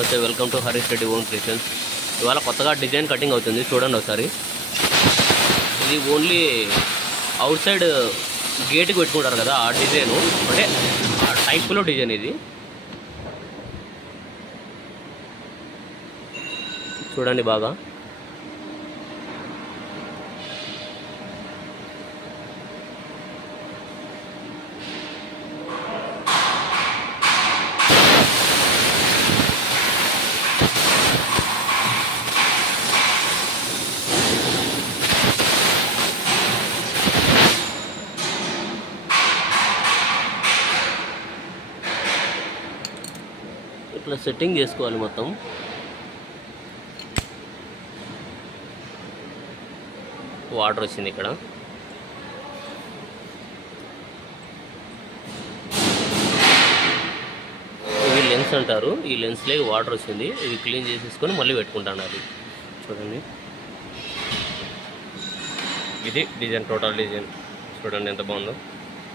నమస్తే, welcome to Harish Reddy own creations. ఇవాళ కొత్తగా డిజైన్ కటింగ్ అవుతుంది, చూడండి ఒకసారి. ఇది ఓన్లీ అవుట్ సైడ్ గేట్కి పెట్టుకుంటారు కదా, ఆ డిజైను అంటే ఆ టైప్లో డిజైన్ ఇది. చూడండి బాగా. ఇట్లా సెట్టింగ్ చేసుకోవాలి మొత్తం. వాటర్ వచ్చింది ఇక్కడ. ఇవి లెన్స్ అంటారు, ఈ లెన్స్లోకి వాటర్ వచ్చింది. ఇవి క్లీన్ చేసేసుకొని మళ్ళీ పెట్టుకుంటాను. అది చూడండి, ఇది డిజైన్, టోటల్ డిజైన్ చూడండి ఎంత బాగుందో.